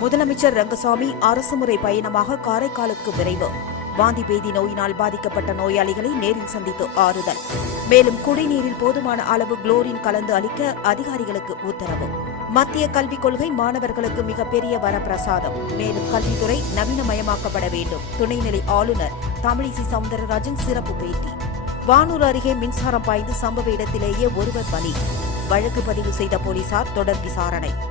முதலமைச்சர் ரங்கசாமி அரசுமுறை பயணமாக காரைக்காலுக்கு விரைவு. வாந்தி பேதி நோயினால் பாதிக்கப்பட்ட நோயாளிகளை நேரில் சந்தித்து ஆறுதல். மேலும் குடிநீரில் போதுமான அளவு குளோரின் கலந்து அளிக்க அதிகாரிகளுக்கு உத்தரவு. மத்திய கல்விக் கொள்கை மாணவர்களுக்கு மிகப்பெரிய வரப்பிரசாதம். மேலும் கல்வித்துறை நவீனமயமாக்கப்பட வேண்டும். துணைநிலை ஆளுநர் தமிழிசை சவுந்தரராஜன் சிறப்பு பேட்டி. வானூர் அருகே மின்சாரம் பாய்ந்து சம்பவ இடத்திலேயே ஒருவர் பலி. வழக்கு பதிவு செய்த போலீசார் தொடர் விசாரணை.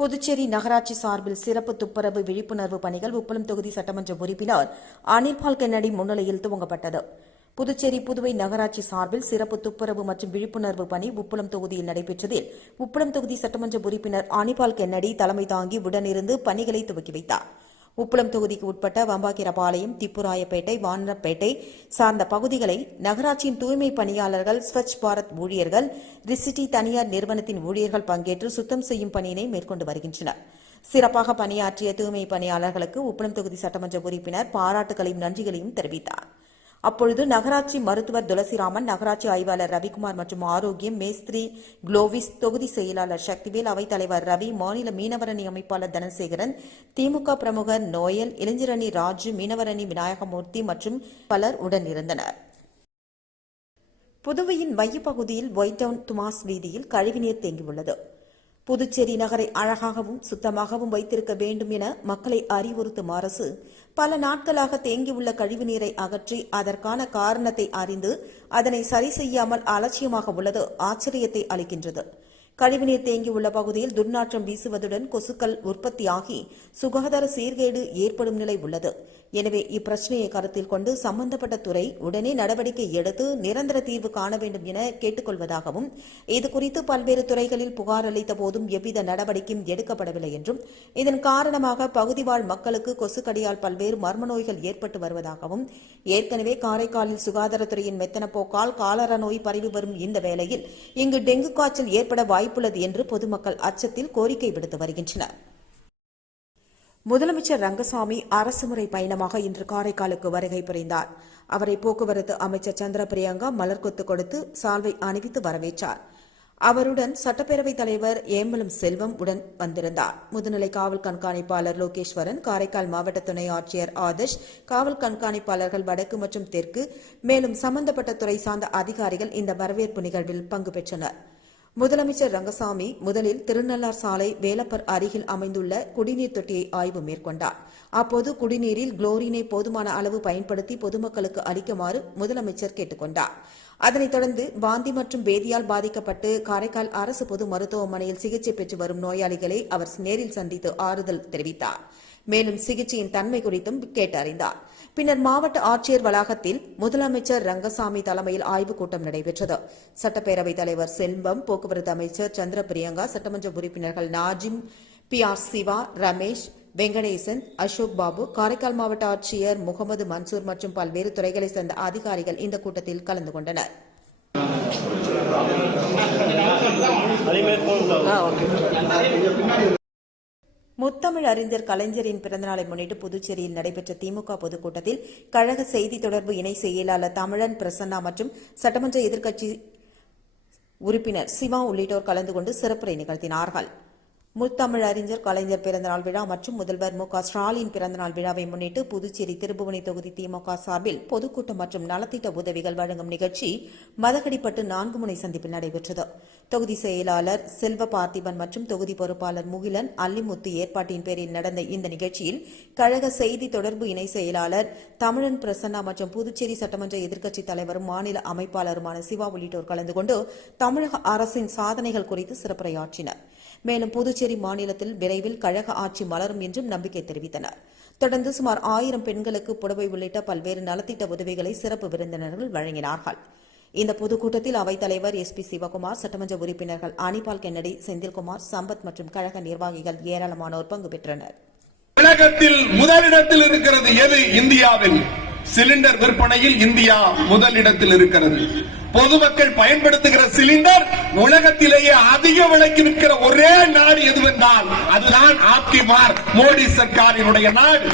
புதுச்சேரி நகராட்சி சார்பில் சிறப்பு துப்புரவு விழிப்புணர்வு பணிகள் உப்பளம் தொகுதி சட்டமன்ற உறுப்பினர் அனிர்பால் கென்னடி முன்னிலையில் துவங்கப்பட்டது. புதுச்சேரி புதுவை நகராட்சி சார்பில் சிறப்பு துப்புரவு மற்றும் விழிப்புணர்வு பணி உப்பளம் தொகுதியில் நடைபெற்றதில் உப்பளம் தொகுதி சட்டமன்ற உறுப்பினர் அனிபால் கென்னடி தலைமை தாங்கி உடனிருந்து பணிகளை துவக்கி வைத்தார். உப்பளம் தொகுதிக்கு உட்பட்ட வம்பாக்கிரபாளையம் திப்புராயப்பேட்டை வானரப்பேட்டை சார்ந்த பகுதிகளை நகராட்சியின் தூய்மை பணியாளர்கள் ஸ்வச் பாரத் ஊழியர்கள் ரிசிட்டி தனியார் நிறுவனத்தின் ஊழியர்கள் பங்கேற்று சுத்தம் செய்யும் பணியினை மேற்கொண்டு வருகின்றனர். சிறப்பாக பணியாற்றிய தூய்மை பணியாளர்களுக்கு உப்பளம் தொகுதி சட்டமன்ற உறுப்பினர் பாராட்டுகளையும் நன்றிகளையும் தெரிவித்தார். அப்பொழுது நகராட்சி மருத்துவர் துளசிராமன் நகராட்சி ஆய்வாளர் ரவிக்குமார் மற்றும் ஆரோக்கியம் மேஸ்திரி குளோவிஸ் தொகுதி செயலாளர் சக்திவேல் அவைத்தலைவர் ரவி மாநில மீனவரணி அமைப்பாளர் தனசேகரன் திமுக பிரமுகர் நோயல் இளைஞரணி ராஜு மீனவரணி விநாயகமூர்த்தி மற்றும் பலர் உடனிருந்தனர். புதுவையின் மையப்பகுதியில் ஒயிட் டவுன் துமாஸ் வீதியில் கழிவுநீர் தேங்கியுள்ளது. புதுச்சேரி நகரை அழகாகவும் சுத்தமாகவும் வைத்திருக்க வேண்டும் என மக்களை அறிவுறுத்தும் அரசு பல நாட்களாக தேங்கியுள்ள கழிவுநீரை அகற்றி அதற்கான காரணத்தை அறிந்து அதனை சரி செய்யாமல் அலட்சியமாக உள்ளது ஆச்சரியத்தை அளிக்கின்றது. கழிவுநீர் தேங்கியுள்ள பகுதியில் துர்நாற்றம் வீசுவதுடன் கொசுக்கள் உற்பத்தியாகி சுகாதார சீர்கேடு ஏற்படும் நிலை உள்ளது. எனவே இப்பிரச்சனையை கருத்தில் கொண்டு சம்பந்தப்பட்ட துறை உடனே நடவடிக்கை எடுத்து நிரந்தர தீர்வு காண வேண்டும் என கேட்டுக்கொள்வதாகவும் இதுகுறித்து பல்வேறு துறைகளில் புகார் அளித்த போதும் எவ்வித நடவடிக்கையும் எடுக்கப்படவில்லை என்றும் இதன் காரணமாக பகுதி வாழ் மக்களுக்கு கொசுக்கடியால் பல்வேறு மர்ம நோய்கள் ஏற்பட்டு வருவதாகவும் ஏற்கனவே காரைக்காலில் சுகாதாரத்துறையின் மெத்தனப்போக்கால் காலரா நோய் பரவி வரும் இந்த வேளையில் இங்கு டெங்கு காய்ச்சல் ஏற்பட வாய்ப்புள்ளது என்று பொதுமக்கள் அச்சத்தில் கோரிக்கை விடுத்து வருகின்றனர். முதலமைச்சர் ரங்கசாமி அரசுமுறை பயணமாக இன்று காரைக்காலுக்கு வருகை புரிந்தார். அவரை போக்குவரத்து அமைச்சர் சந்திர பிரியங்கா மலர்கொத்து கொடுத்து சால்வை அணிவித்து வரவேற்றார். அவருடன் சட்டப்பேரவைத் தலைவர் ஏம்பலம் செல்வம் உடன் வந்திருந்தார். முதுநிலை காவல் கண்காணிப்பாளர் லோகேஸ்வரன் காரைக்கால் மாவட்ட துணை ஆட்சியர் ஆதர்ஷ் காவல் கண்காணிப்பாளர்கள் வடக்கு மற்றும் தெற்கு மேலும் சம்பந்தப்பட்ட துறை சார்ந்த அதிகாரிகள் இந்த வரவேற்பு நிகழ்வில் பங்கு பெற்றனர். முதலமைச்சர் ரங்கசாமி முதலில் திருநள்ளார் சாலை வேலப்பர் அருகில் அமைந்துள்ள குடிநீர் தொட்டியை ஆய்வு மேற்கொண்டார். அப்போது குடிநீரில் குளோரினை போதுமான அளவு பயன்படுத்தி பொதுமக்களுக்கு அளிக்குமாறு முதலமைச்சர் கேட்டுக்கொண்டார். அதனைத் தொடர்ந்து வாந்தி மற்றும் பேதியால் பாதிக்கப்பட்டு காரைக்கால் அரசு பொது மருத்துவமனையில் சிகிச்சை பெற்று வரும் நோயாளிகளை அவர் நேரில் சந்தித்து ஆறுதல் தெரிவித்தார். மேலும் சிகிச்சையின் தன்மை குறித்தும் கேட்டறிந்தார். பின்னர் மாவட்ட ஆட்சியர் வளாகத்தில் முதலமைச்சர் ரங்கசாமி தலைமையில் ஆய்வுக் கூட்டம் நடைபெற்றது. சட்டப்பேரவைத் தலைவர் செல்வம் போக்குவரத்து அமைச்சர் சந்திர பிரியங்கா சட்டமன்ற உறுப்பினர்கள் நாஜிம் பி ஆர் சிவா ரமேஷ் வெங்கடேசன் அசோக் பாபு காரைக்கால் மாவட்ட ஆட்சியர் முகமது மன்சூர் மற்றும் பல்வேறு துறைகளைச் சேர்ந்த அதிகாரிகள் இந்த கூட்டத்தில் கலந்து கொண்டனர். முத்தமிழ் அறிஞர் கலைஞரின் பிறந்தநாளை முன்னிட்டு புதுச்சேரியில் நடைபெற்ற திமுக பொதுக்கூட்டத்தில் கழக செய்தி தொடர்பு இணை செயலாளர் தமிழன் பிரசன்னா மற்றும் சட்டமன்ற எதிர்க்கட்சி உறுப்பினர் சிவா உள்ளிட்டோர் கலந்து கொண்டு சிறப்புரை நிகழ்த்தினார்கள். முத்தமிழ் அறிஞர் கலைஞர் பிறந்தநாள் விழா மற்றும் முதல்வர் மு க ஸ்டாலின் பிறந்தநாள் விழாவை முன்னிட்டு புதுச்சேரி திருபுவனை தொகுதி திமுக சார்பில் பொதுக்கூட்டம் மற்றும் நலத்திட்ட உதவிகள் வழங்கும் நிகழ்ச்சி மதகடிப்பட்டு நான்கு முனை சந்திப்பில் நடைபெற்றது. தொகுதி செயலாளர் செல்வ பார்த்திபன் மற்றும் தொகுதி பொறுப்பாளர் முகிலன் அல்லிமுத்து ஏற்பாட்டின் பேரில் நடந்த இந்த நிகழ்ச்சியில் கழக செய்தி தொடர்பு இணை செயலாளர் தமிழன் பிரசன்னா மற்றும் புதுச்சேரி சட்டமன்ற எதிர்க்கட்சித் தலைவரும் மாநில அமைப்பாளருமான சிவா உள்ளிட்டோர் கலந்து கொண்டு தமிழக அரசின் சாதனைகள் குறித்து சிறப்புரையாற்றினா் மேலும் புதுச்சேரி மாநிலத்தில் விரைவில் கழக ஆட்சி மலரும் என்றும் நம்பிக்கை தெரிவித்தனர். தொடர்ந்து சுமார் ஆயிரம் பெண்களுக்கு புடவை உள்ளிட்ட பல்வேறு நலத்திட்ட உதவிகளை சிறப்பு விருந்தினர்கள் வழங்கினார்கள். இந்த பொதுக்கூட்டத்தில் அவைத்தலைவர் எஸ் பி சிவகுமார் சட்டமன்ற உறுப்பினர்கள் அனிபால் கென்னடி செந்தில்குமார் சம்பத் மற்றும் கழக நிர்வாகிகள் ஏராளமானோர் பங்கு பெற்றனர். உலகத்தில் முதலிடத்தில் இருக்கிறது எது? இந்தியாவில். சிலிண்டர் விற்பனையில் இந்தியா முதலிடத்தில் இருக்கிறது. பொதுமக்கள் பயன்படுத்துகிற சிலிண்டர் உலகத்திலேயே அதிக விலைக்கு நிற்கிற ஒரே நாடு எதுவென்றால் அதுதான் ஆப்டிமார் மோடி சர்க்காரினுடைய நாடு.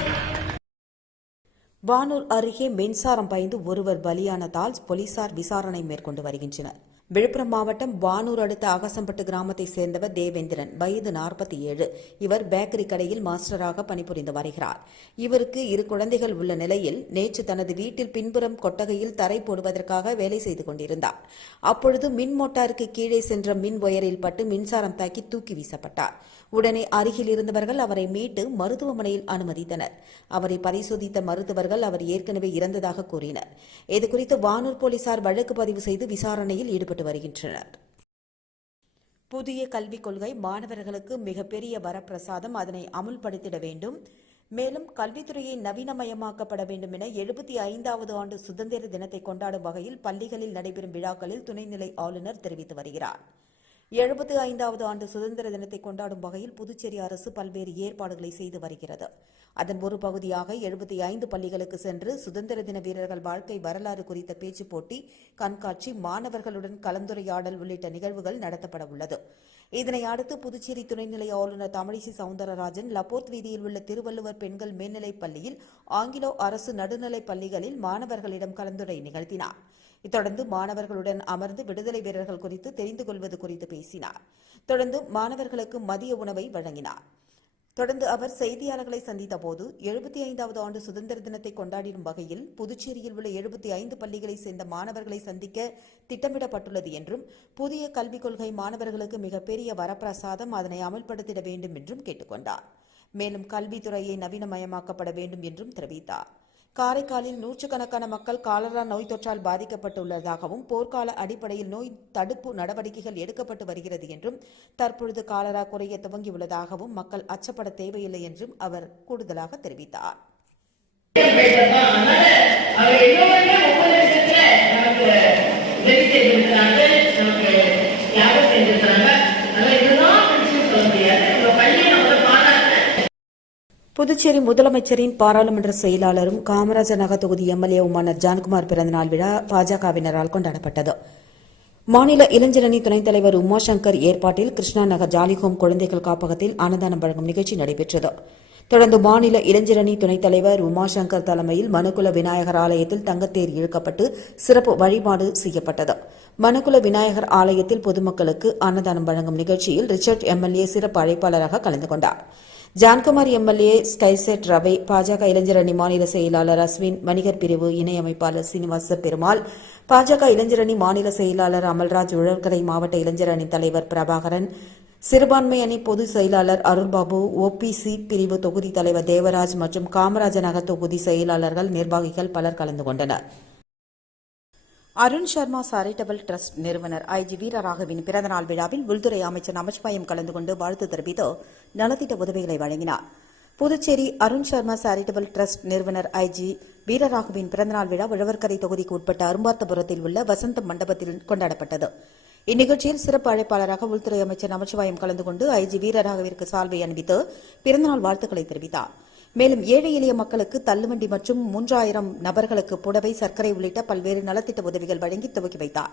வானூர் அருகே மின்சாரம் பாய்ந்து ஒருவர் பலியானதால் போலீசார் விசாரணை மேற்கொண்டு வருகின்றனர். விழுப்புரம் மாவட்டம் வானூர் அடுத்த அகசம்பட்டு கிராமத்தைச் சேர்ந்தவர் தேவேந்திரன். வயது நாற்பத்தி ஏழு. இவர் பேக்கரி கடையில் மாஸ்டராக பணிபுரிந்து வருகிறார். இவருக்கு இரு குழந்தைகள் உள்ள நிலையில் நேற்று தனது வீட்டில் பின்புறம் கொட்டகையில் தரை போடுவதற்காக வேலை செய்து கொண்டிருந்தார். அப்பொழுது மின் மோட்டாருக்கு கீழே சென்ற மின் ஒயரில் பட்டு மின்சாரம் தாக்கி தூக்கி வீசப்பட்டார். உடனே அருகில் இருந்தவர்கள் அவரை மீட்டு மருத்துவமனையில் அனுமதித்தனர். அவரை பரிசோதித்த மருத்துவர்கள் அவர் ஏற்கனவே இறந்ததாக கூறினர். இதுகுறித்து வானூர் போலீசார் வழக்கு பதிவு செய்து விசாரணையில் ஈடுபட்டு வருகின்றனர். புதிய கல்விக் கொள்கை மாணவர்களுக்கு மிகப்பெரிய வரப்பிரசாதம் அதனை அமுல்படுத்திட வேண்டும். மேலும் கல்வித்துறையை நவீனமயமாக்கப்பட வேண்டும் என எழுபத்தி ஐந்தாவது ஆண்டு சுதந்திர தினத்தை கொண்டாடும் வகையில் பள்ளிகளில் நடைபெறும் விழாக்களில் துணைநிலை ஆளுநர் தெரிவித்து வருகிறார். எழுபத்தி ஐந்தாவது ஆண்டு சுதந்திர தினத்தை கொண்டாடும் வகையில் புதுச்சேரி அரசு பல்வேறு ஏற்பாடுகளை செய்து வருகிறது. அதன் ஒரு பகுதியாக எழுபத்தி ஐந்து பள்ளிகளுக்கு சென்று சுதந்திர தின வீரர்கள் வாழ்க்கை வரலாறு குறித்த பேச்சுப் போட்டி கண்காட்சி மாணவர்களுடன் கலந்துரையாடல் உள்ளிட்ட நிகழ்வுகள் நடத்தப்பட உள்ளது. இதனை அடுத்து புதுச்சேரி துணைநிலை ஆளுநர் தமிழிசை சவுந்தரராஜன் லப்போர்த் வீதியில் உள்ள திருவள்ளுவர் பெண்கள் மேல்நிலைப் பள்ளியில் ஆங்கிலோ அரசு நடுநிலைப் பள்ளிகளில் மாணவர்களிடம் கலந்துரை நிகழ்த்தினார். தொடர்ந்து மாணவர்களுடன் அமர்ந்து விடுதலை வீரர்கள் குறித்து தெரிந்து கொள்வது குறித்து பேசினார். தொடர்ந்து மாணவர்களுக்கு மதிய உணவை வழங்கினார். தொடர்ந்து அவர் செய்தியாளர்களை சந்தித்த போது எழுபத்தி ஐந்தாவது ஆண்டு சுதந்திர தினத்தை கொண்டாடிடும் வகையில் புதுச்சேரியில் உள்ள எழுபத்தி ஐந்து பள்ளிகளைச் சேர்ந்த மாணவர்களை சந்திக்க திட்டமிடப்பட்டுள்ளது என்றும் புதிய கல்விக் கொள்கை மாணவர்களுக்கு மிகப்பெரிய வரப்பிரசாதம் அதனை அமல்படுத்திட வேண்டும் என்றும் கேட்டுக்கொண்டார். மேலும் கல்வித்துறையை நவீனமயமாக்கப்பட வேண்டும் என்றும் தெரிவித்தார். காரைக்காலில் நூற்றுக்கணக்கான மக்கள் காலரா நோய் தொற்றால் பாதிக்கப்பட்டுள்ளதாகவும் போர்க்கால அடிப்படையில் நோய் தடுப்பு நடவடிக்கைகள் எடுக்கப்பட்டு வருகிறது என்றும் தற்பொழுது காலரா குறைய துவங்கியுள்ளதாகவும் மக்கள் அச்சப்பட தேவையில்லை என்றும் அவர் கூடுதலாக தெரிவித்தார். புதுச்சேரி முதலமைச்சரின் பாராளுமன்ற செயலாளரும் காமராஜர் நகர் தொகுதி எம்எல்ஏவுமான ஜான்குமார் பிறந்தநாள் விழா பாஜகவினரால் கொண்டாடப்பட்டது. மாநில இளைஞரணி துணைத் தலைவர் உமாசங்கர் ஏற்பாட்டில் கிருஷ்ணா நகர் ஜாலிஹோம் குழந்தைகள் காப்பகத்தில் அன்னதானம் வழங்கும் நிகழ்ச்சி நடைபெற்றது. தொடர்ந்து மாநில இளைஞரணி துணைத் தலைவர் உமாசங்கர் தலைமையில் மனுக்குல விநாயகர் ஆலயத்தில் தங்கத்தேர் இழுக்கப்பட்டு சிறப்பு வழிபாடு செய்யப்பட்டது. மனுக்குல விநாயகர் ஆலயத்தில் பொதுமக்களுக்கு அன்னதானம் வழங்கும் நிகழ்ச்சியில் ரிச்சர்ட் எம்எல்ஏ சிறப்பு அழைப்பாளராக கலந்து கொண்டார். ஜான்குமார் எம்எல்ஏ ஸ்கைசெட் ரவை பாஜக இளைஞரணி மாநில செயலாளர் அஸ்வின் வணிகர் பிரிவு இணையமைப்பாளர் சீனிவாச பெருமாள் பாஜக இளைஞரணி மாநில செயலாளர் அமல்ராஜ் உழவர்கரை மாவட்ட இளைஞரணி தலைவர் பிரபாகரன் சிறுபான்மை அணி பொதுச் செயலாளர் அருள்பாபு ஓபிசி பிரிவு தொகுதி தலைவர் தேவராஜ் மற்றும் காமராஜ நகர் தொகுதி செயலாளர்கள் நிர்வாகிகள் பலர் கலந்து கொண்டனர். அருண் சர்மா சாரிட்டபிள் டிரஸ்ட் நிறுவனர் ஐஜி வீரராகவின் பிறந்தநாள் விழாவில் உள்துறை அமைச்சர் நமச்சிவாயம் கலந்து கொண்டு வாழ்த்து தெரிவித்து நலத்திட்ட உதவிகளை வழங்கினார். புதுச்சேரி அருண் சர்மா சாரிட்டபிள் டிரஸ்ட் நிறுவனர் ஐஜி வீரராகவின் பிறந்தநாள் விழா உழவர்கரை தொகுதிக்கு உட்பட்ட அரும்பார்த்தபுரத்தில் உள்ள வசந்த மண்டபத்தில் கொண்டாடப்பட்டது. இந்நிகழ்ச்சியில் சிறப்பு அழைப்பாளராக உள்துறை அமைச்சர் நமச்சிவாயம் கலந்து கொண்டு ஐஜி வீரராகவிற்கு சால்வை அணிவித்து பிறந்தநாள் வாழ்த்துக்களை தெரிவித்தாா் மேலும் ஏழை எளிய மக்களுக்கு தள்ளுவண்டி மற்றும் மூன்றாயிரம் நபர்களுக்கு புடவை சர்க்கரை உள்ளிட்ட பல்வேறு நலத்திட்ட உதவிகள் வழங்கி துவக்கி வைத்தார்.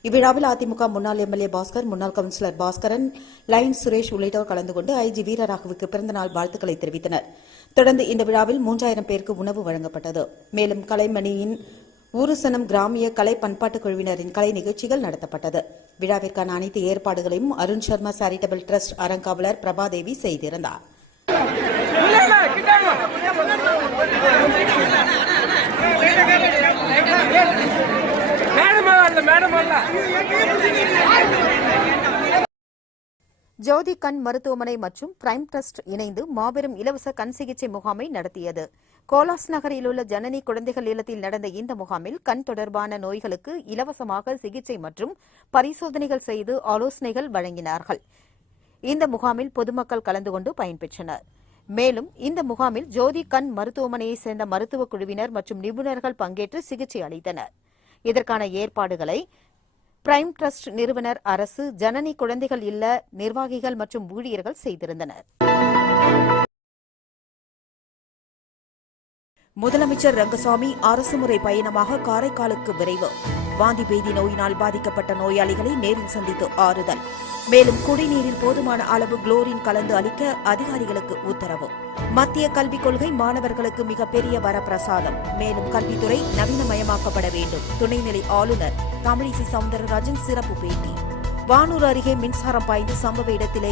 இவ்விழாவில் அதிமுக முன்னாள் எம்எல்ஏ பாஸ்கர் முன்னாள் கவுன்சிலர் பாஸ்கரன் லைன் சுரேஷ் உள்ளிட்டோர் கலந்து கொண்டு ஐஜி வீரராகவுக்கு பிறந்தநாள் வாழ்த்துக்களை தெரிவித்தனர். தொடர்ந்து இந்த விழாவில் மூன்றாயிரம் பேருக்கு உணவு வழங்கப்பட்டது. மேலும் கலைமணியின் ஊருசனம் கிராமிய கலை பண்பாட்டுக் குழுவினரின் கலை நிகழ்ச்சிகள் நடத்தப்பட்டது. விழாவிற்கான அனைத்து ஏற்பாடுகளையும் அருண் சர்மா சாரிட்டபிள் டிரஸ்ட் அறங்காவலர் பிரபாதேவி செய்திருந்தார். ஜோதி கண் மருத்துவமனை மற்றும் பிரைம் ட்ரஸ்ட் இணைந்து மாபெரும் இலவச கண் சிகிச்சை முகாமை நடத்தியது. கோலாஸ் நகரில் உள்ள ஜனனி குழந்தைகள் இல்லத்தில் நடந்த இந்த முகாமில் கண் தொடர்பான நோய்களுக்கு இலவசமாக சிகிச்சை மற்றும் பரிசோதனைகள் செய்து ஆலோசனைகள் வழங்கினார்கள். இந்த முகாமில் பொதுமக்கள் கலந்து கொண்டு பயன்பெற்றனர் மேலும் இந்த முகாமில் ஜோதி கண் மருத்துவமனையைச் சேர்ந்த மருத்துவ குழுவினர் மற்றும் நிபுணர்கள் பங்கேற்று சிகிச்சை அளித்தனர். இதற்கான ஏற்பாடுகளை பிரைம் ட்ரஸ்ட் நிறுவனர் அரசு ஜனனி குழந்தைகள் இல்ல நிர்வாகிகள் மற்றும் ஊழியர்கள் செய்திருந்தனர். முதலமைச்சர் ரங்கசாமி அரசுமுறை பயணமாக காரைக்காலுக்கு விரைவு. வாந்தி பேதி நோயினால் பாதிக்கப்பட்ட நோயாளிகளை நேரில் சந்தித்து ஆறுதல். மேலும் குடிநீரில் போதுமான அளவு குளோரின் கலந்து அளிக்க அதிகாரிகளுக்கு உத்தரவு. மத்திய கல்விக் கொள்கை மாணவர்களுக்கு மிகப்பெரிய வரப்பிரசாதம். மேலும் கல்வித்துறை நவீனமயமாக்கப்பட வேண்டும். துணைநிலை ஆளுநர் தமிழிசை சவுந்தரராஜன் சிறப்பு பேட்டி. வானூர் அருகே மின்சாரம் பாய்ந்து சம்பவ இடத்திலே